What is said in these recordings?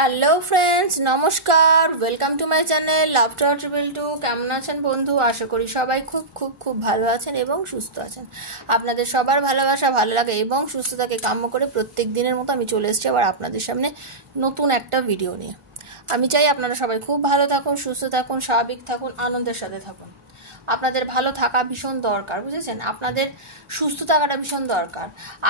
Hello friends, নমস্কার। Welcome to my channel love to triple two. কেমন আছেন বন্ধু? আশা করি সবাই খুব খুব খুব ভালো আছেন এবং সুস্থ আছেন। আপনাদের সবার ভালোবাসা, ভালো লাগে এবং সুস্থতাকে কাম্য করে প্রত্যেক দিনের মতো আমি চলে এসেছি আবার আপনাদের সামনে নতুন একটা ভিডিও নিয়ে। আমি চাই আপনারা সবাই খুব ভালো থাকুন, সুস্থ থাকুন, স্বাভাবিক থাকুন, আনন্দের সাথে থাকুন। আপনাদের ভালো থাকা ভীষণ দরকার, বুঝেছেন? আপনাদের সুস্থ থাকাটা ভীষণ দরকার,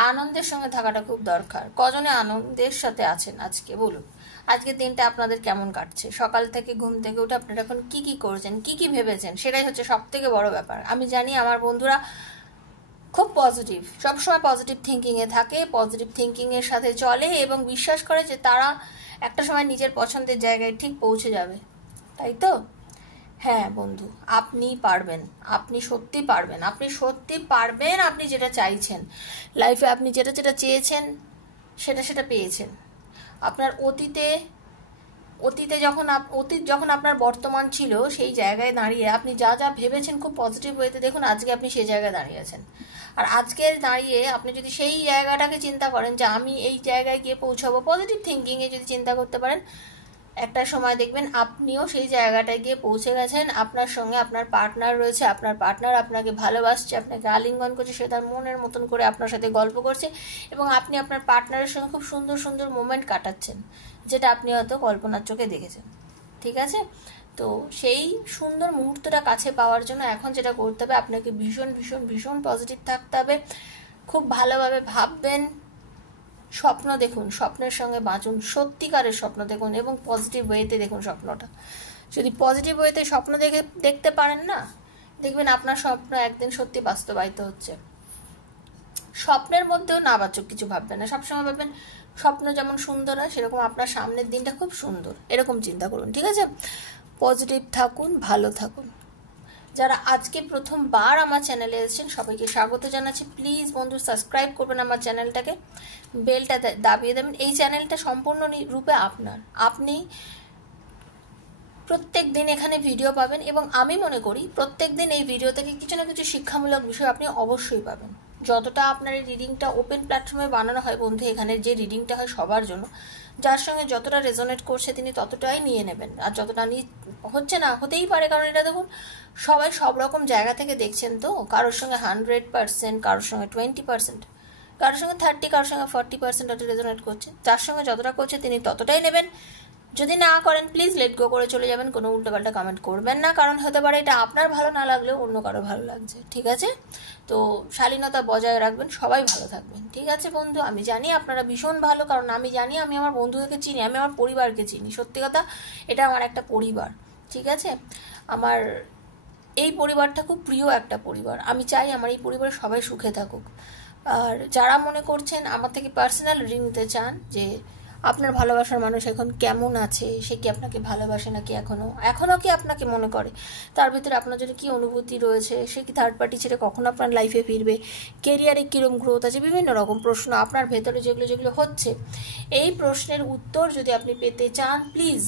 আনন্দের সঙ্গে থাকাটা খুব দরকার। কজনে আনন্দের সাথে আছেন আজকে বলুন? আজকের দিনটা আপনাদের কেমন কাটছে? সকাল থেকে ঘুম থেকে উঠে আপনারা এখন কি কি করছেন, কি কি ভেবেছেন, সেটাই হচ্ছে সব থেকে বড় ব্যাপার। আমি জানি আমার বন্ধুরা খুব পজিটিভ, সবসময় পজিটিভ থিঙ্কিংয়ে থাকে, পজিটিভ থিঙ্কিংয়ের সাথে চলে এবং বিশ্বাস করে যে তারা একটা সময় নিজের পছন্দের জায়গায় ঠিক পৌঁছে যাবে, তাই তো? হ্যাঁ বন্ধু, আপনি পারবেন, আপনি সত্যি পারবেন, আপনি সত্যি পারবেন। আপনি যেটা চাইছেন লাইফে, আপনি যেটা যেটা চেয়েছেন সেটা সেটা পেয়েছেন। আপনার অতীতে যখন আপনার বর্তমান ছিল, সেই জায়গায় দাঁড়িয়ে আপনি যা যা ভেবেছেন খুব পজিটিভ ওয়েতে, দেখুন আজকে আপনি সেই জায়গায় দাঁড়িয়েছেন। আর আজকের দাঁড়িয়ে আপনি যদি সেই জায়গাটাকে চিন্তা করেন যে আমি এই জায়গায় গিয়ে পৌঁছাবো, পজিটিভ থিঙ্কিংয়ে যদি চিন্তা করতে পারেন, একটা সময় দেখবেন আপনিও সেই জায়গাটায় গিয়ে পৌঁছে গেছেন। আপনার সঙ্গে আপনার পার্টনার রয়েছে, আপনার পার্টনার আপনাকে ভালোবাসছে, আপনাকে আলিঙ্গন করছে, সে তার মনের মতন করে আপনার সাথে গল্প করছে এবং আপনি আপনার পার্টনারের সঙ্গে খুব সুন্দর সুন্দর মোমেন্ট কাটাচ্ছেন, যেটা আপনি হয়তো কল্পনার চোখে দেখেছেন। ঠিক আছে? তো সেই সুন্দর মুহূর্তটা কাছে পাওয়ার জন্য এখন যেটা করতে হবে, আপনাকে ভীষণ ভীষণ ভীষণ পজিটিভ থাকতে হবে, খুব ভালোভাবে ভাববেন, স্বপ্ন দেখুন, স্বপ্নের সঙ্গে বাঁচুন, সত্যিকারের স্বপ্ন দেখুন এবং পজিটিভ ওয়েতে দেখুন স্বপ্নটা। যদি পজিটিভ ওয়েতে স্বপ্ন দেখতে পারেন না, দেখবেন আপনার স্বপ্ন একদিন সত্যি বাস্তবায়িত হচ্ছে। স্বপ্নের মধ্যেও নাবাচক কিছু ভাববেন না, সবসময় ভাববেন স্বপ্ন যেমন সুন্দর হয় সেরকম আপনার সামনের দিনটা খুব সুন্দর, এরকম চিন্তা করুন। ঠিক আছে? পজিটিভ থাকুন, ভালো থাকুন। যারা আজকে প্রথমবার আমার চ্যানেলে এসেছেন সবাইকে স্বাগত জানাচ্ছি। প্লিজ বন্ধু সাবস্ক্রাইব করবেন আমার চ্যানেলটাকে, বেলটা দাবিয়ে দেবেন। এই চ্যানেলটা সম্পূর্ণ রূপে আপনার, আপনি প্রত্যেক দিন এখানে ভিডিও পাবেন এবং আমি মনে করি প্রত্যেক দিন এই ভিডিও থেকে কিছু না কিছু শিক্ষামূলক বিষয় আপনি অবশ্যই পাবেন। যতটা আপনার এই রিডিংটা ওপেন প্ল্যাটফর্মে বানানো হয় বন্ধু, এখানে যে রিডিংটা হয় সবার জন্য, যার সঙ্গে যতটা রেজোনেট করছে তিনি ততটাই নিয়ে নেবেন, আর যতটা হচ্ছে না হতেই পারে, কারণ এটা দেখুন সবাই সব রকম জায়গা থেকে দেখছেন, তো কারোর সঙ্গে 100%, কারোর সঙ্গে 20%, কারোর সঙ্গে 30, কারোর সঙ্গে 40% হয়তো রেজোনেট করছে। যার সঙ্গে যতটা করছে তিনি ততটাই নেবেন। যদি না করেন প্লিজ লেট গো করে চলে যাবেন, কোনো উল্টোপাল্টা কমেন্ট করবেন না, কারণ হতে পারে এটা আপনার ভালো না লাগলেও অন্য কারো ভালো লাগছে। ঠিক আছে? তো শালীনতা বজায় রাখবেন, সবাই ভালো থাকবেন। ঠিক আছে বন্ধু? আমি জানি আপনারা ভীষণ ভালো, কারণ আমি জানি, আমি আমার বন্ধুদেরকে চিনি, আমি আমার পরিবারকে চিনি। সত্যি কথা, এটা আমার একটা পরিবার। ঠিক আছে? আমার এই পরিবারটা খুব প্রিয় একটা পরিবার। আমি চাই আমার এই পরিবারের সবাই সুখে থাকুক। আর যারা মনে করছেন আমার থেকে পার্সোনাল রিডিং নিতে চান যে আপনার ভালোবাসার মানুষ এখন কেমন আছে, সে কি আপনাকে ভালোবাসে নাকি এখনো কি আপনাকে মনে করে, তার ভিতরে আপনার জন্য কি অনুভূতি রয়েছে, সে কি থার্ড পার্টি ছেড়ে কখন আপনার লাইফে ফিরবে, কেরিয়ারে কীরকম গ্রোথ আছে, বিভিন্ন রকম প্রশ্ন আপনার ভেতরে যেগুলো যেগুলো হচ্ছে, এই প্রশ্নের উত্তর যদি আপনি পেতে চান প্লিজ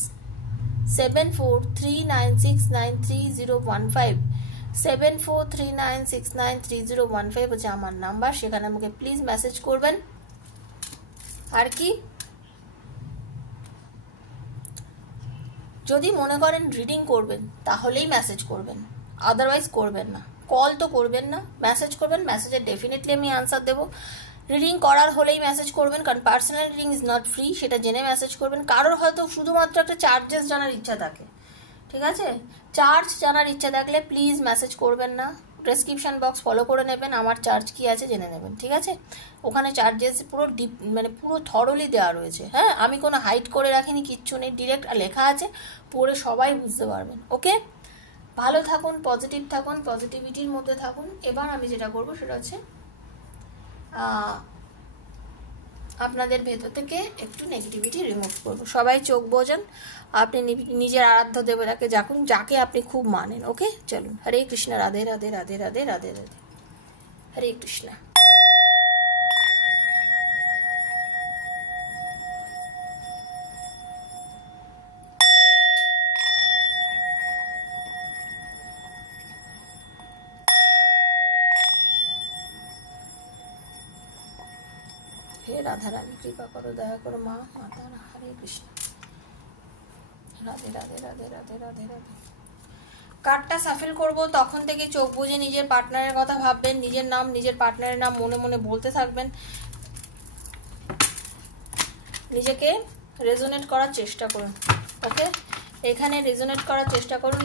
7439693015 7439693015 হচ্ছে আমার নাম্বার, সেখানে আমাকে প্লিজ মেসেজ করবেন। আর কি, যদি মনে করেন রিডিং করবেন তাহলেই মেসেজ করবেন, আদারওয়াইজ করবেন না। কল তো করবেন না, মেসেজ করবেন, মেসেজে ডেফিনেটলি আমি আনসার দেবো। রিডিং করার হলেই মেসেজ করবেন, কারণ personal reading is not free, সেটা জেনে মেসেজ করবেন। কারোর হয়তো শুধুমাত্র একটা চার্জেস জানার ইচ্ছা থাকে, ঠিক আছে? চার্জ জানার ইচ্ছা থাকলে প্লিজ মেসেজ করবেন না। ডেসক্রিপশন বক্স ফলো করে নেবেন, আমার চার্জ কি আছে জেনে নেবেন। ঠিক আছে? ওখানে চার্জেস পুরো ডিপ, মানে পুরো থরলি দেওয়া রয়েছে। হ্যাঁ, আমি কোনো হাইড করে রাখিনি, কিচ্ছু নেই, ডিরেক্ট লেখা আছে, পড়ে সবাই বুঝতে পারবেন। ওকে? ভালো থাকুন, পজিটিভ থাকুন, পজিটিভিটির মধ্যে থাকুন। এবার আমি যেটা করবো সেটা হচ্ছে আপনাদের ভেতর থেকে একটু নেগেটিভিটি রিমুভ করবো। সবাই চোখ বোঝান, আপনি নিজের আরাধ্য দেবতাকে ডাকুন, যাকে আপনি খুব মানেন। ওকে? চলুন। হরে কৃষ্ণ, রাধে রাধে রাধে রাধে রাধে রাধে, হরে কৃষ্ণ। হে রাধা রানী, কৃপা করো, দয়া করো মা, মাতা। হরে কৃষ্ণ। রাধে রাধে রাধে রাধে রাধে রাধে। কার্ডটা সাফেল করব, তখন থেকে চোখ বুজে নিজের পার্টনারের কথা ভাববেন, নিজের নাম নিজের পার্টনারের নাম মনে মনে বলতে থাকবেন, নিজেকে রেজোনেট করার চেষ্টা করুন। ওকে, এখানে রেজোনেট করার চেষ্টা করুন,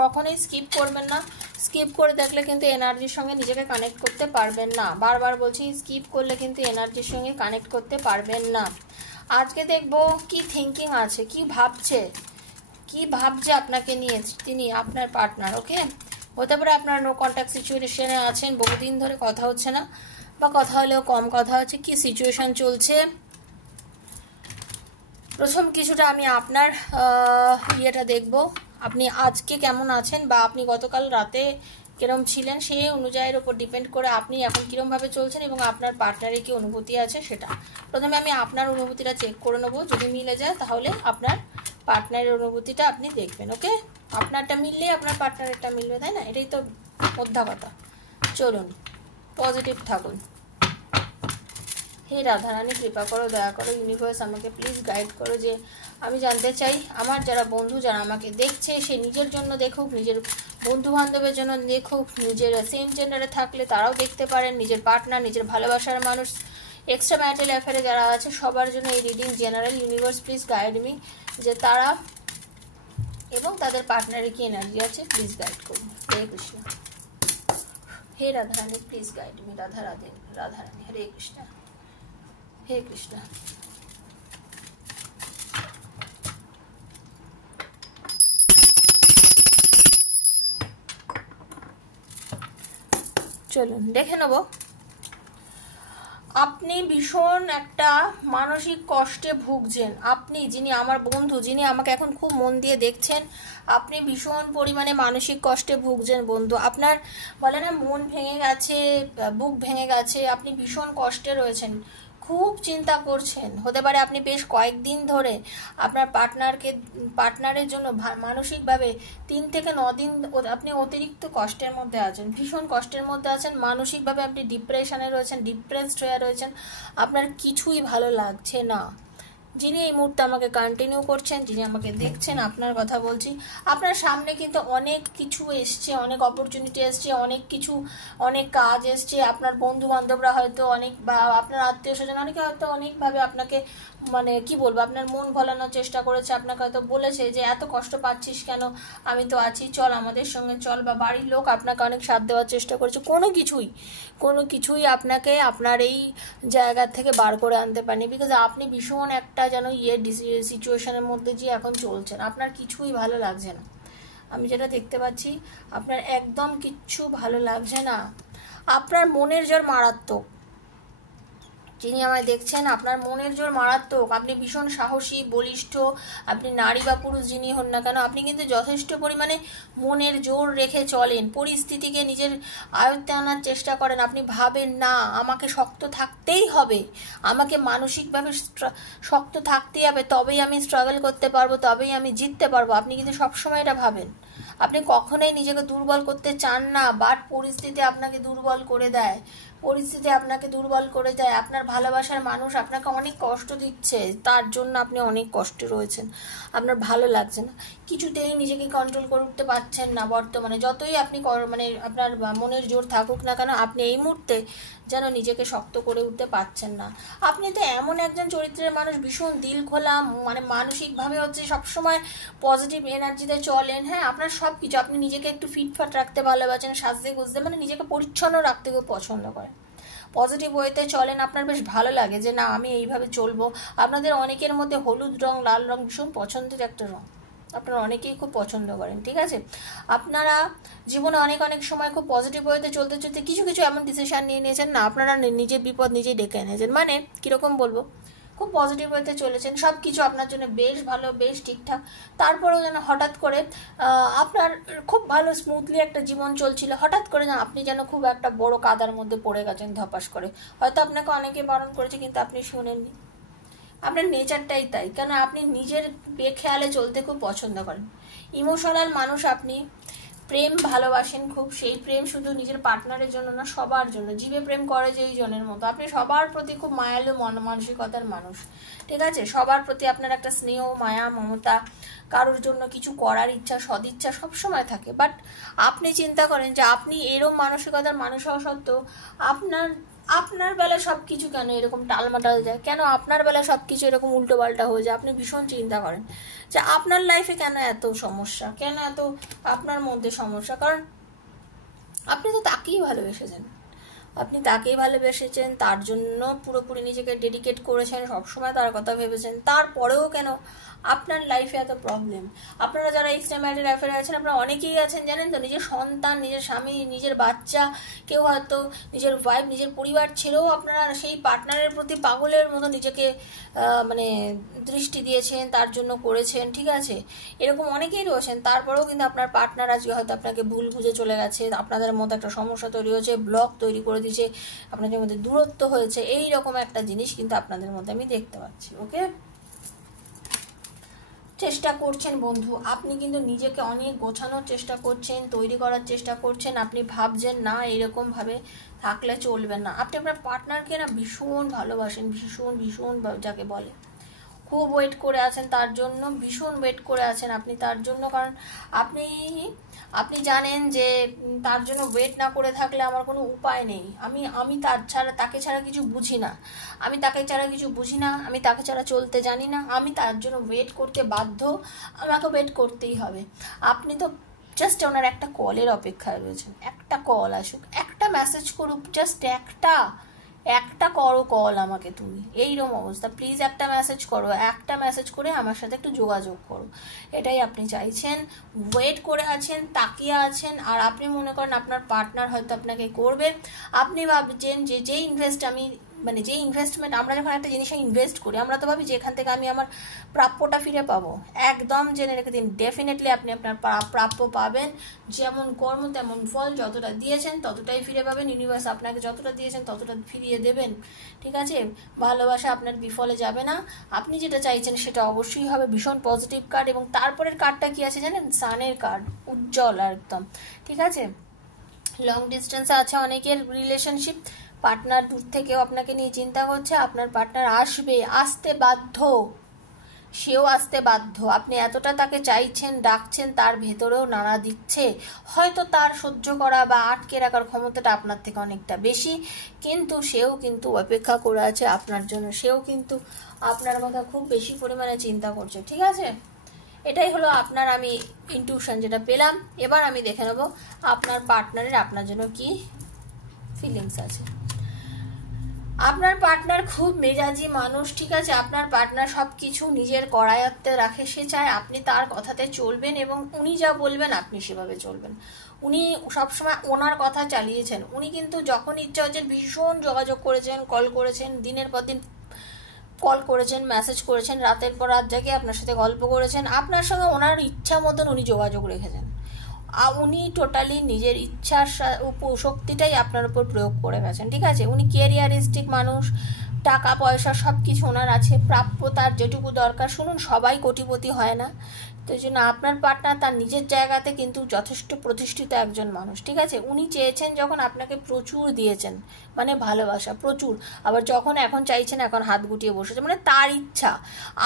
কখনোই স্কিপ করবেন না। স্কিপ করে দেখলে কিন্তু এনার্জির সঙ্গে নিজেকে কানেক্ট করতে পারবেন না। বারবার বলছি, স্কিপ করলে কিন্তু এনার্জির সঙ্গে কানেক্ট করতে পারবেন না। আজকে দেখব কি থিঙ্কিং আছে, কি ভাবছে আপনাকে নিয়ে তিনি, আপনার পার্টনার। ওকে, হতে পারে আপনার নো কন্ট্যাক্ট সিচুয়েশনে আছেন, বহুদিন ধরে কথা হচ্ছে না, বা কথা হলেও কম কথা হচ্ছে, কি সিচুয়েশন চলছে। প্রথম কিছুটা আমি আপনার ইয়েটা দেখব, আপনি আজকে কেমন আছেন, বা আপনি গতকাল রাতে কিরম ছিলেন, সেই অনুযায়ীর উপর ডিপেন্ড করে আপনি এখন কিরমভাবে চলছেন এবং আপনার পার্টনারের কি অনুভূতি আছে সেটা। প্রথমে আমি আপনার অনুভূতিটা চেক করে নেবো, যদি মিলে যায় তাহলে আপনার পার্টনারের অনুভূতিটা আপনি দেখবেন। ওকে, আপনারটা মিললেই আপনার পার্টনারেরটা মিলবে, তাই না? এটাই তো মোদ্দা কথা। চলুন, পজিটিভ থাকুন। হে রাধারানী, কৃপা করো, দয়া করো, ইউনিভার্স আমাকে প্লিজ গাইড করো। যে আমি জানতে চাই, আমার যারা বন্ধু, যারা আমাকে দেখছে, সে নিজের জন্য দেখুক, নিজের বন্ধু বান্ধবের জন্য দেখুক, নিজের সেম জেন্ডারে থাকলে তারাও দেখতে পারেন, নিজের পার্টনার, নিজের ভালোবাসার মানুষ, এক্সট্রা ম্যারিটাল অ্যাফেয়ারে যারা আছে, সবার জন্য এই reading general. Universe please guide me, যে তারা এবং তাদের পার্টনারের কি এনার্জি আছে, প্লিজ গাইড করুন। হরে কৃষ্ণ। হে Radharani, please guide me. Radharani, Hare Krishna, হে কৃষ্ণ। চলুন দেখে নেব। আপনি ভীষণ একটা মানসিক কষ্টে ভুগছেন। আপনি, যিনি আমার বন্ধু, যিনি আমাকে এখন খুব মন দিয়ে দেখছেন, আপনি ভীষণ পরিমাণে মানসিক কষ্টে ভুগছেন বন্ধু। আপনার বলে না, মন ভেঙে গেছে, বুক ভেঙে গেছে, আপনি ভীষণ কষ্টে রয়েছেন, খুব চিন্তা করছেন। হতে পারে আপনি বেশ কয়েকদিন ধরে আপনার পার্টনারের জন্য মানসিকভাবে 3 থেকে 9 দিন আপনি অতিরিক্ত কষ্টের মধ্যে আছেন, ভীষণ কষ্টের মধ্যে আছেন। মানসিকভাবে আপনি ডিপ্রেশনে রয়েছেন, ডিপ্রেসড হয়ে রয়েছেন, আপনার কিছুই ভালো লাগছে না। যিনি এই মুহূর্তে আমাকে কন্টিনিউ করছেন, যিনি আমাকে দেখছেন, আপনার কথা বলছি। আপনার সামনে কিন্তু অনেক কিছু এসছে, অনেক অপরচুনিটি এসছে, অনেক কিছু, অনেক কাজ এসছে। আপনার বন্ধু বান্ধবরা হয়তো অনেক, বা আপনার আত্মীয় স্বজন অনেকে হয়তো অনেকভাবে আপনাকে, মানে কি বলবো, আপনার মন ভোলানোর চেষ্টা করেছে, আপনাকে হয়তো বলেছে যে এত কষ্ট পাচ্ছিস কেন, আমি তো আছি, চল আমাদের সঙ্গে চল। বা বাড়ির লোক আপনাকে অনেক সাথ দেওয়ার চেষ্টা করেছে, কোনো কিছুই আপনাকে আপনার এই জায়গা থেকে বার করে আনতে পারেনি। বিকজ আপনি ভীষণ একটা যেন সিচুয়েশনের মধ্যে যে এখন চলছেন, আপনার কিছুই ভালো লাগছে না। আমি যেটা দেখতে পাচ্ছি, আপনার একদম কিচ্ছু ভালো লাগছে না। আপনার মনের জোর মারাত্মক। যিনি আমায় দেখছেন, আপনার মনের জোর মারাত্মক। আপনি ভীষণ সাহসী, বলিষ্ঠ, আপনি নারী বা পুরুষ যিনি হন না কেন, আপনি কিন্তু যথেষ্ট পরিমাণে মনের জোর রেখে চলেন, পরিস্থিতিকে নিজের আয়ত্তে আনার চেষ্টা করেন। আপনি ভাবেন না আমাকে শক্ত থাকতেই হবে, আমাকে মানসিকভাবে শক্ত থাকতেই হবে, তবেই আমি স্ট্রাগল করতে পারবো, তবেই আমি জিততে পারবো। আপনি কিন্তু সবসময় এটা ভাবেন। আপনি কখনোই নিজেকে দুর্বল করতে চান না, বাট পরিস্থিতি আপনাকে দুর্বল করে দেয়, পরিস্থিতি আপনাকে দুর্বল করে দেয়। আপনার ভালোবাসার মানুষ আপনাকে অনেক কষ্ট দিচ্ছে, তার জন্য আপনি অনেক কষ্টে রয়েছেন, আপনার ভালো লাগছে না, কিছুতেই নিজেকে কন্ট্রোল করে উঠতে পারছেন না বর্তমানে। যতই আপনি মানে আপনার মনের জোর থাকুক না কেন, আপনি এই মুহূর্তে যেন নিজেকে শক্ত করে উঠতে পারছেন না। আপনি তো এমন একজন চরিত্রের মানুষ, ভীষণ দিল খোলা, মানে মানসিকভাবে হচ্ছে সবসময় পজিটিভ এনার্জিতে চলেন। হ্যাঁ, আপনার সব কিছু, আপনি নিজেকে একটু ফিটফাট রাখতে ভালোবাসেন, সাজতে গুজতে, মানে নিজেকে পরিচ্ছন্ন রাখতে খুব পছন্দ করেন, পজিটিভ ওয়েতে চলেন, আপনার বেশ ভালো লাগে যে না আমি এইভাবে চলবো। আপনাদের অনেকের মধ্যে হলুদ রং, লাল রং ভীষণ পছন্দের একটা রং, আপনারা অনেকেই খুব পছন্দ করেন। ঠিক আছে, আপনারা জীবনে অনেক সময় খুব পজিটিভ ওয়েতে চলতে চলতে কিছু এমন ডিসিশন নিয়ে নিয়েছেন না, আপনারা নিজের বিপদ নিজেই ডেকে এনেছেন। মানে কীরকম বলবো, খুব পজিটিভ ওয়েতে চলেছেন, সব কিছু আপনার জন্য বেশ ভালো, বেশ ঠিকঠাক, তারপরেও যেন হঠাৎ করে আপনার খুব ভালো স্মুথলি একটা জীবন চলছিল, হঠাৎ করে না আপনি যেন খুব একটা বড় কাদার মধ্যে পড়ে গেছেন ধপাস করে। হয়তো আপনাকে অনেকে বারণ করেছে, কিন্তু আপনি শুনেননি। আপনার নেচারটাই তাই, কেন আপনি নিজের বেখেয়ালে চলতে খুব পছন্দ করেন, ইমোশনাল মানুষ আপনি, প্রেম ভালোবাসেন খুব, সেই প্রেম শুধু নিজের পার্টনারের জন্য না, সবার জন্য। জীবে প্রেম করে যেই জনের মতো, আপনি সবার প্রতি খুব মায়ালু মানসিকতার মানুষ, ঠিক আছে? সবার প্রতি আপনার একটা স্নেহ, মায়া, মমতা, কারোর জন্য কিছু করার ইচ্ছা, সদিচ্ছা সবসময় থাকে। বাট আপনি চিন্তা করেন যে আপনি এরকম মানসিকতার মানুষ হওয়া সত্ত্বেও আপনার বেলায় সব কিছু কেন এরকম টালমাটাল যায়, কেন আপনার বেলায় সব কিছু এরকম উল্টো পাল্টা হয়ে যায়। আপনি ভীষণ চিন্তা করেন যে আপনার লাইফে কেন এত সমস্যা, কেন এত আপনার মধ্যে সমস্যা। কারণ আপনি তো তাকেই ভালোবেসেছেন, তার জন্য পুরোপুরি নিজেকে ডেডিকেট করেছেন, সবসময় তার কথা ভেবেছেন। তারপরেও কেন আপনার লাইফে এত প্রবলেম? আপনারা যারা এক্সট্রা ম্যারিটাল অ্যাফেয়ারে আছেন, আপনারা অনেকেই আছেন জানেন তো, নিজের সন্তান, নিজের স্বামী, নিজের বাচ্চা, কেউ হয়তো নিজের ওয়াইফ, নিজের পরিবার ছেড়েও আপনারা সেই পার্টনারের প্রতি পাগলের মতো নিজেকে মানে দৃষ্টি দিয়েছেন, তার জন্য করেছেন, ঠিক আছে? এরকম অনেকেই রয়েছেন। তারপরেও কিন্তু আপনার পার্টনার আজকে হয়তো আপনাকে ভুল বুঝে চলে গেছে, আপনাদের মধ্যে একটা সমস্যা তৈরি হয়েছে, ব্লক তৈরি করে দিয়েছে, আপনাদের মধ্যে দূরত্ব হয়েছে, এই রকম একটা জিনিস কিন্তু আপনাদের মধ্যে আমি দেখতে পাচ্ছি। ওকে, চেষ্টা করছেন বন্ধু, আপনি কিন্তু নিজেকে অনেক গোছানোর চেষ্টা করছেন, তৈরি করার চেষ্টা করছেন। আপনি ভাবছেন না এরকম ভাবে থাকলে চলবে না। আপনি আপনার পার্টনারকে না ভীষণ ভালোবাসেন, ভীষণ ভীষণ যাকে বলে, খুব ওয়েট করে আছেন তার জন্য, ভীষণ ওয়েট করে আছেন আপনি তার জন্য। কারণ আপনি জানেন যে তার জন্য ওয়েট না করে থাকলে আমার কোনো উপায় নেই। আমি তাকে ছাড়া কিছু বুঝি না, আমি তাকে ছাড়া চলতে জানি না। আমি তার জন্য ওয়েট করতে বাধ্য, আমাকে ওয়েট করতেই হবে। আপনি তো জাস্ট ওনার একটা কলের অপেক্ষায় রয়েছেন, একটা কল আসুক, একটা মেসেজ করুক, জাস্ট একটা করো কল আমাকে তুমি, এইরকম অবস্থা। প্লিজ একটা মেসেজ করো, একটা মেসেজ করে আমার সাথে একটু যোগাযোগ করো, এটাই আপনি চাইছেন। ওয়েট করে আছেন, তাকিয়ে আছেন। আর আপনি মনে করেন আপনার পার্টনার হয়তো আপনাকে করবে। আপনি ভাবছেন যে যে ইনভেস্টমেন্ট, আমরা যখন একটা জিনিসে ইনভেস্ট করি, আমরা তো ভাবি যে এখান থেকে আমি আমার প্রাপ্যটা ফিরে পাবো। একদম জেনে রেখে দিন, ডেফিনেটলি আপনি আপনার প্রাপ্য পাবেন। যেমন কর্ম তেমন ফল, যতটা দিয়েছেন ততটাই ফিরে পাবেন। ইউনিভার্স আপনাকে যতটা দিয়েছেন ততটা ফিরিয়ে দেবেন, ঠিক আছে? ভালোবাসা আপনার বিফলে যাবে না। আপনি যেটা চাইছেন সেটা অবশ্যই হবে। ভীষণ পজিটিভ কার্ড। এবং তারপরের কার্ডটা কি আছে জানেন? সানের কার্ড, উজ্জ্বল একদম, ঠিক আছে? লং ডিস্টেন্সে আছে অনেকের রিলেশনশিপ, পার্টনার দূর থেকেও আপনাকে নিয়ে চিন্তা করছে। আপনার পার্টনার আসতে বাধ্য, সেও আসতে বাধ্য। আপনি এতটা তাকে চাইছেন, ডাকছেন, তার ভেতরেও নাড়া দিচ্ছে। হয়তো তার সহ্য করা বা আটকে রাখার ক্ষমতাটা আপনার থেকে অনেকটা বেশি, কিন্তু সেও কিন্তু অপেক্ষা করে আছে আপনার জন্য। সেও কিন্তু আপনার কথা খুব বেশি পরিমাণে চিন্তা করছে, ঠিক আছে? এটাই হলো আপনার আমি ইনটিউশন যেটা পেলাম। এবার আমি দেখে নেব আপনার পার্টনারের আপনার জন্য কি ফিলিংস আছে। আপনার পার্টনার খুব মেজাজি মানুষ, ঠিক আছে? আপনার পার্টনার সব কিছু নিজের করায়ত্তে রাখে। সে চায় আপনি তার কথাতে চলবেন এবং উনি যা বলবেন আপনি সেভাবে চলবেন। উনি সবসময় ওনার কথা চালিয়েছেন। উনি কিন্তু যখন ইচ্ছা হচ্ছে ভীষণ যোগাযোগ করেছেন, কল করেছেন, দিনের পর দিন কল করেছেন, মেসেজ করেছেন, রাতের পর রাত জাগে আপনার সাথে গল্প করেছেন। আপনার সঙ্গে ওনার ইচ্ছা মতন উনি যোগাযোগ রেখেছেন। উনি টোটালি নিজের ইচ্ছার শক্তিটাই আপনার উপর প্রয়োগ করে গেছেন, ঠিক আছে? উনি ক্যারিয়ারিস্টিক মানুষ, টাকা পয়সা সব কিছু ওনার আছে, প্রাপ্য তার যেটুকু দরকার। শুনুন, সবাই কোটিপতি হয় না, তো জন্য আপনার পার্টনার তার নিজের জায়গাতে কিন্তু যথেষ্ট প্রতিষ্ঠিত একজন মানুষ, ঠিক আছে? উনি চেয়েছেন যখন আপনাকে প্রচুর দিয়েছেন, মানে ভালোবাসা প্রচুর। আবার যখন এখন চাইছেন, এখন হাত গুটিয়ে বসেছে, মানে তার ইচ্ছা।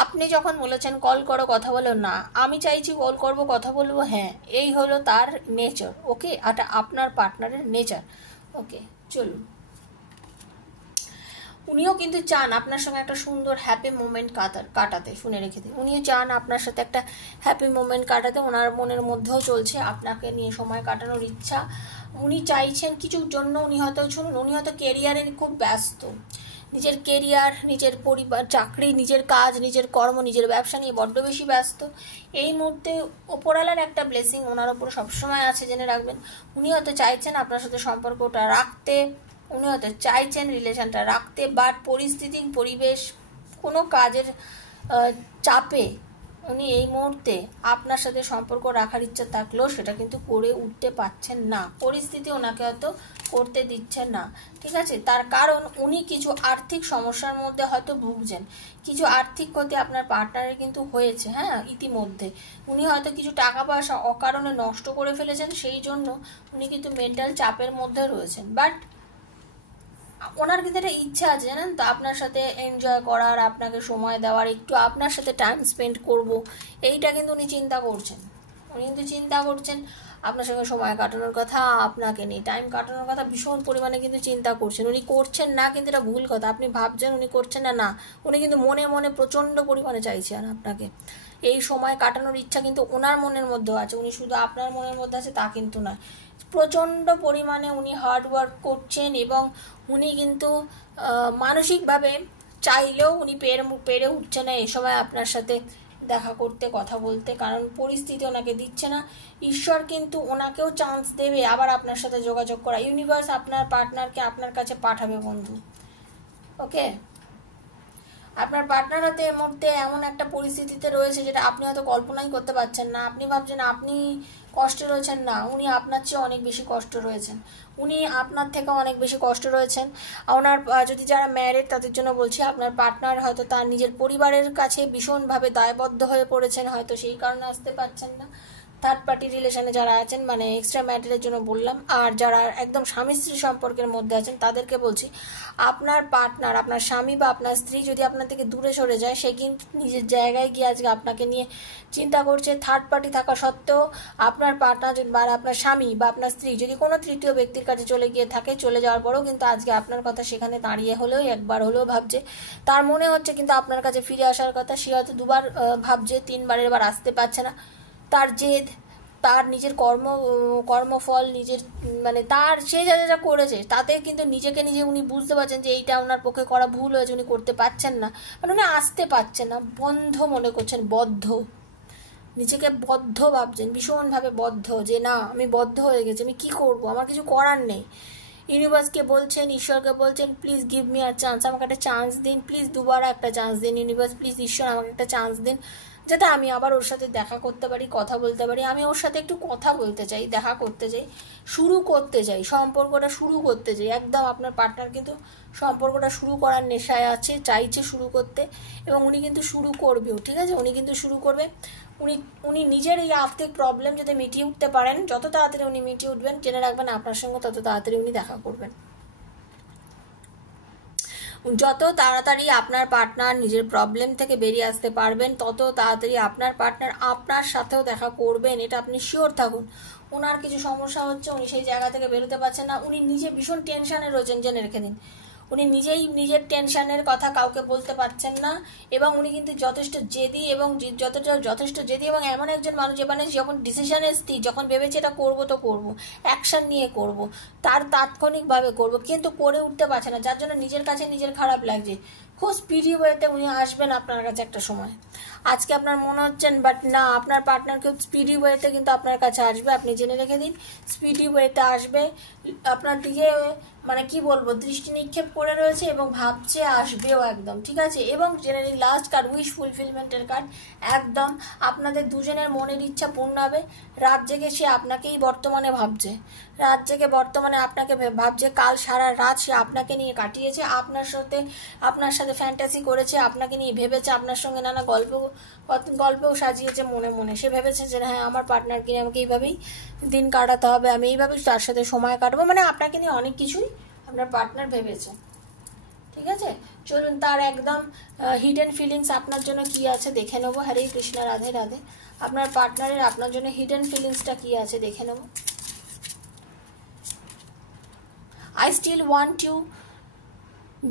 আপনি যখন বলেছেন কল করো কথা বলো, না আমি চাইছি কল করব কথা বলবো, হ্যাঁ, এই হলো তার নেচার। ওকে, এটা আপনার পার্টনারের নেচার। ওকে, চলুন। উনিও কিন্তু চান আপনার সঙ্গে একটা সুন্দর হ্যাপি মোমেন্ট কাটাতে, শুনে রেখে দিন। উনিও চান আপনার সাথে একটা হ্যাপি মোমেন্ট কাটাতে। ওনার মনের মধ্যেও চলছে আপনাকে নিয়ে সময় কাটানোর ইচ্ছা। উনি চাইছেন কিছুর জন্য, উনি হয়তো কেরিয়ারে খুব ব্যস্ত। নিজের কেরিয়ার, নিজের পরিবার, চাকরি, নিজের কাজ, নিজের কর্ম, নিজের ব্যবসা নিয়ে বড্ড বেশি ব্যস্ত। এই মুহূর্তে ওপরওয়ালার একটা ব্লেসিং ওনার ওপর সবসময় আছে, জেনে রাখবেন। উনি হয়তো চাইছেন আপনার সাথে সম্পর্কটা রাখতে, উনি হয়তো চাইছেন রিলেশনটা রাখতে, বাট পরিস্থিতি, পরিবেশ, কোনো কাজের চাপে উনি এই মুহূর্তে আপনার সাথে সম্পর্ক রাখার ইচ্ছা থাকলেও সেটা কিন্তু করে উঠতে পারছেন না, পরিস্থিতি ওনাকে হয়তো করতে দিচ্ছেন না, ঠিক আছে। তার কারণ উনি কিছু আর্থিক সমস্যার মধ্যে হয়তো ভুগছেন, কিছু আর্থিক ক্ষতি আপনার পার্টনারের কিন্তু হয়েছে, হ্যাঁ, ইতিমধ্যে উনি হয়তো কিছু টাকা পয়সা অকারণে নষ্ট করে ফেলেছেন, সেই জন্য উনি কিন্তু মেন্টাল চাপের মধ্যে রয়েছেন। বাট ওনার কিন্তু একটা ইচ্ছা আছে জানেন তো, আপনার সাথে এনজয় করার, আপনাকে সময় দেওয়ার, একটু আপনার সাথে টাইম স্পেন্ড করব, এইটা কিন্তু উনি চিন্তা করছেন। উনি কিন্তু চিন্তা করছেন আপনার সঙ্গে সময় কাটানোর কথা, আপনাকে নিয়ে টাইম কাটানোর কথা ভীষণ পরিমাণে কিন্তু চিন্তা করছেন। উনি করছেন না কিন্তু এটা ভুল কথা, আপনি ভাবছেন উনি করছেন না, না, উনি কিন্তু মনে মনে প্রচণ্ড পরিমাণে চাইছেন আপনাকে। এই সময় কাটানোর ইচ্ছা কিন্তু ওনার মনের মধ্যেও আছে, উনি শুধু আপনার মনের মধ্যে আছে তা কিন্তু নয়। প্রচণ্ড পরিমাণে উনি হার্ড ওয়ার্ক করছেন এবং উনি কিন্তু মানসিকভাবে চাইলেও উনি পেরে উঠছে না এই সময় আপনার সাথে দেখা করতে, কথা বলতে, কারণ পরিস্থিতি ওনাকে দিচ্ছে না। ঈশ্বর কিন্তু ওনাকেও চান্স দেবে আবার আপনার সাথে যোগাযোগ করা, ইউনিভার্স আপনার পার্টনারকে আপনার কাছে পাঠাবে বন্ধু, ওকে। আপনার পার্টনার হয়তো এই মুহূর্তে এমন একটা পরিস্থিতিতে রয়েছে যেটা আপনি হয়তো কল্পনাই করতে পারছেন না। আপনি ভাবছেন আপনি কষ্টে রয়েছেন, না, উনি আপনার চেয়ে অনেক বেশি কষ্ট রয়েছেন, উনি আপনার থেকে অনেক বেশি কষ্ট রয়েছেন। ওনার যদি যারা ম্যারিড তাদের জন্য বলছি, আপনার পার্টনার হয়তো তার নিজের পরিবারের কাছে ভীষণভাবে দায়বদ্ধ হয়ে পড়েছেন, হয়তো সেই কারণে আসতে পারছেন না। থার্ড পার্টি রিলেশনে যারা আছেন, মানে এক্সট্রা ম্যারিডের জন্য বললাম, আর যারা একদম স্বামী স্ত্রী সম্পর্কের মধ্যে আছেন তাদেরকে বলছি, আপনার পার্টনার, আপনার স্বামী বা আপনার স্ত্রী যদি আপনার থেকে দূরে সরে যায়, সে কিন্তু নিজের জায়গায় গিয়ে আজকে আপনাকে নিয়ে চিন্তা করছে। থার্ড পার্টি থাকা সত্ত্বেও আপনার পার্টনার বা আপনার স্বামী বা আপনার স্ত্রী যদি কোনো তৃতীয় ব্যক্তির কাছে চলে গিয়ে থাকে, চলে যাওয়ার পরেও কিন্তু আজকে আপনার কথা সেখানে দাঁড়িয়ে হলেও একবার হলেও ভাবছে, তার মনে হচ্ছে কিন্তু আপনার কাছে ফিরে আসার কথা, সে হয়তো দুবার ভাবছে, তিনবারের বার আসতে পারছে না। তার জেদ, তার নিজের কর্মফল, নিজের মানে তার সে যা যা করেছে তাতে কিন্তু নিজেকে নিজে উনি বুঝতে পারছেন যে এইটা ওনার পক্ষে করা ভুল হয়েছে, উনি করতে পারছেন না, মানে উনি আসতে পারছেন না, বন্ধ মনে করছেন, বদ্ধ, নিজেকে বদ্ধ ভাবছেন, ভীষণভাবে বদ্ধ, যে না আমি বদ্ধ হয়ে গেছি, আমি কি করব, আমার কিছু করার নেই। ইউনিভার্সকে বলছেন, ঈশ্বরকে বলছেন, please give me a chance, আমাকে একটা চান্স দিন, প্লিজ দুবার একটা চান্স দিন ইউনিভার্স, প্লিজ ঈশ্বর আমাকে একটা চান্স দিন, যাতে আমি আবার ওর সাথে দেখা করতে পারি, কথা বলতে পারি। আমি ওর সাথে একটু কথা বলতে চাই, দেখা করতে চাই, শুরু করতে চাই, সম্পর্কটা শুরু করতে চাই। একদম আপনার পার্টনার কিন্তু সম্পর্কটা শুরু করার নেশায় আছে, চাইছে শুরু করতে, এবং উনি কিন্তু শুরু করবেও, ঠিক আছে, উনি কিন্তু শুরু করবে। উনি নিজের এই আর্থিক প্রবলেম যদি মিটিয়ে উঠতে পারেন, যত তাড়াতাড়ি উনি মিটিয়ে উঠবেন, জেনে রাখবেন আপনার সঙ্গে তত তাড়াতাড়ি উনি দেখা করবেন। যত তাড়াতাড়ি আপনার পার্টনার নিজের প্রবলেম থেকে বেরিয়ে আসতে পারবেন, তত তাড়াতাড়ি আপনার পার্টনার আপনার সাথেও দেখা করবেন, এটা আপনি শিওর থাকুন। ওনার কিছু সমস্যা হচ্ছে, উনি সেই জায়গা থেকে বেরোতে পারছেন না, উনি নিজে ভীষণ টেনশনে রয়েছেন, জেনে রেখে দিন। উনি নিজেই নিজের টেনশনের কথা কাউকে বলতে পারছেন না, এবং উনি কিন্তু যথেষ্ট জেদি এবং যথেষ্ট জেদি এবং এমন একজন মানুষ যে মানে যখন ডিসিশনে স্থির, যখন ভেবেছে এটা করবো তো করবো, অ্যাকশন নিয়ে করব, তার তাৎক্ষণিকভাবে করব, কিন্তু করে উঠতে পারছে না, যার জন্য নিজের কাছে নিজের খারাপ লাগছে। খুব স্পিডি ওয়েতে উনি আসবেন আপনার কাছে একটা সময়, আজকে আপনার মনে হচ্ছেন, বাট না, আপনার পার্টনার কেউ স্পিডি ওয়েতে কিন্তু আপনার কাছে আসবে, আপনি জেনে রেখে দিন, স্পিডি ওয়েতে আসবে, আপনার দিকে মানে কি বলবো, দৃষ্টি নিক্ষেপ করে রয়েছে এবং ভাবছে আসবেও একদম, ঠিক আছে। এবং জেনারেলি লাস্ট কার্ড, উইশ ফুলফিলমেন্টের কার্ড, একদম আপনাদের দুজনের মনের ইচ্ছা পূর্ণ হবে। রাত জেগে সে আপনাকেই বর্তমানে ভাবছে, রাত জেগে বর্তমানে আপনাকে ভাবছে, কাল সারা রাত সে আপনাকে নিয়ে কাটিয়েছে, আপনার সাথে ফ্যান্টাসি করেছে, আপনাকে নিয়ে ভেবেছে, আপনার সঙ্গে নানা গল্পও সাজিয়েছে মনে মনে। সে ভেবেছে যে হ্যাঁ আমার পার্টনারকে নিয়ে আমাকে এইভাবেই দিন কাটাতে হবে, আমি এইভাবেই তার সাথে সময় কাটাবো, মানে আপনাকে নিয়ে অনেক কিছুই আপনার পার্টনার ভেবেছে, ঠিক আছে। চলুন তার একদম হিডেন ফিলিংস আপনার জন্য কি আছে দেখে নেবো। হরে কৃষ্ণ, রাধে রাধে। আপনার পার্টনারের আপনার জন্য হিডেন ফিলিংসটা কি আছে দেখে নেবো। I still want you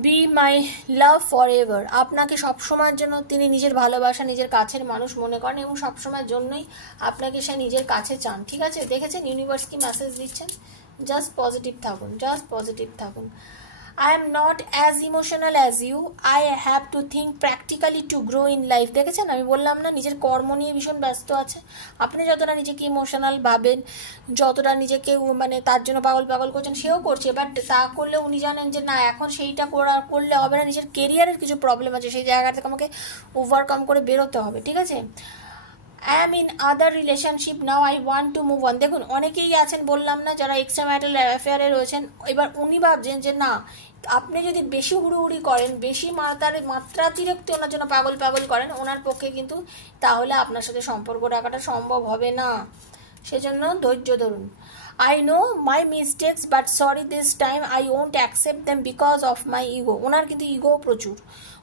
be my love forever, আপনাকে সবসময়ের জন্য তিনি নিজের ভালোবাসা, নিজের কাছের মানুষ মনে করেন এবং সবসময়ের জন্যই আপনাকে সে নিজের কাছে চান, ঠিক আছে। দেখেছেন ইউনিভার্স কি মেসেজ দিচ্ছেন, জাস্ট পজিটিভ থাকুন, জাস্ট পজিটিভ থাকুন। I am not as emotional as you, I have to think practically to grow in life। দেখেছেন আমি বললাম না, নিজের কর্ম নিয়ে ভীষণ ব্যস্ত আছে। আপনি যতটা নিজেকে ইমোশনাল ভাবেন, যতটা নিজেকে মানে তার জন্য পাগল করছেন, সেও করছে, বাট তা করলে উনি জানেন যে না, এখন সেইটা করলে হবে না, নিজের কেরিয়ারের কিছু প্রবলেম আছে, সেই জায়গা থেকে আমাকে ওভারকাম করে বেরোতে হবে, ঠিক আছে। I am in other relationship now, I want to move on. দেখুন অনেকেই আছেন, বললাম না, যারা এক্সট্রা ম্যারিটাল অ্যাফেয়ারে রয়েছেন। এবার উনি ভাবছেন যে না, আপনি যদি বেশি হুড়ুহুড়ি করেন, বেশি মাত্রাতিরিক্ত ওনার জন্য পাগল পাগল করেন, ওনার পক্ষে কিন্তু তাহলে আপনার সাথে সম্পর্ক রাখাটা সম্ভব হবে না। সেজন্য ধৈর্য ধরুন। I know my mistakes but sorry this time I won't accept them because of my ego. ওনার কিন্তু ইগো প্রচুর।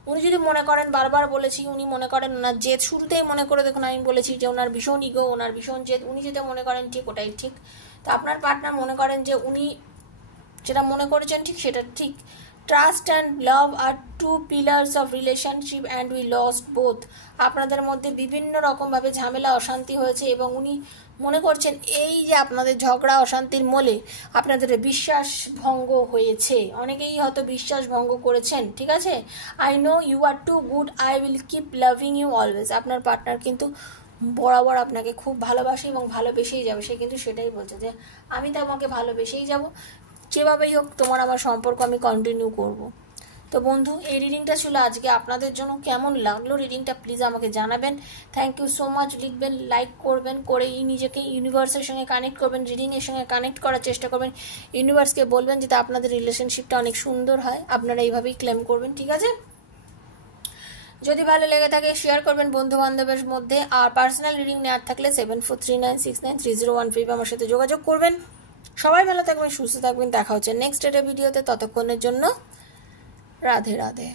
উনি যদি মনে করেন, বারবার বলেছি, উনি মনে করেন ওনার জেদ, শুরুতেই মনে করে দেখুন আমি বলেছি যে ওনার ভীষণ ইগো, ওনার ভীষণ জেদ। উনি যেটা মনে করেন ঠিক ওটাই ঠিক। তো আপনার পার্টনার মনে করেন যে উনি যেটা মনে করেছেন ঠিক সেটা ঠিক। Trust and love are two pillars of relationship and we lost both. আপনাদের মধ্যে বিভিন্ন রকমভাবে ঝামেলা অশান্তি হয়েছে এবং উনি মনে করছেন এই যে আপনাদের ঝগড়া অশান্তির মূলে আপনাদের বিশ্বাস ভঙ্গ হয়েছে। অনেকেই হয়তো বিশ্বাস ভঙ্গ করেছেন, ঠিক আছে। I know you are too good, I will keep loving you always. আপনার পার্টনার কিন্তু বরাবর আপনাকে খুব ভালোবাসে এবং ভালোবেসেই যাবে। সে কিন্তু সেটাই বলছে যে আমি তো আমাকে ভালোবেসেই যাব, যেভাবেই হোক তোমার আমার সম্পর্ক আমি কন্টিনিউ করব। তো বন্ধু, এই রিডিংটা ছিল আজকে আপনাদের জন্য। কেমন লাগলো রিডিংটা প্লিজ আমাকে জানাবেন। Thank you so much. লিখবেন, লাইক করবেন, করেই নিজেকে ইউনিভার্সের সঙ্গে কানেক্ট করবেন, রিডিংয়ের সঙ্গে কানেক্ট করার চেষ্টা করবেন। ইউনিভার্সকে বলবেন যাতে আপনাদের রিলেশনশিপটা অনেক সুন্দর হয়। আপনারা এইভাবেই ক্লেম করবেন, ঠিক আছে। যদি ভালো লেগে থাকে শেয়ার করবেন বন্ধু বান্ধবের মধ্যে। আর পার্সোনাল রিডিং নেওয়ার থাকলে 7439693015 আমার সাথে যোগাযোগ করবেন। সবাই ভালো থাকবেন, সুস্থ থাকবেন। দেখা হচ্ছে নেক্সট ভিডিওতে। ততক্ষণের জন্য রাধে রাধে।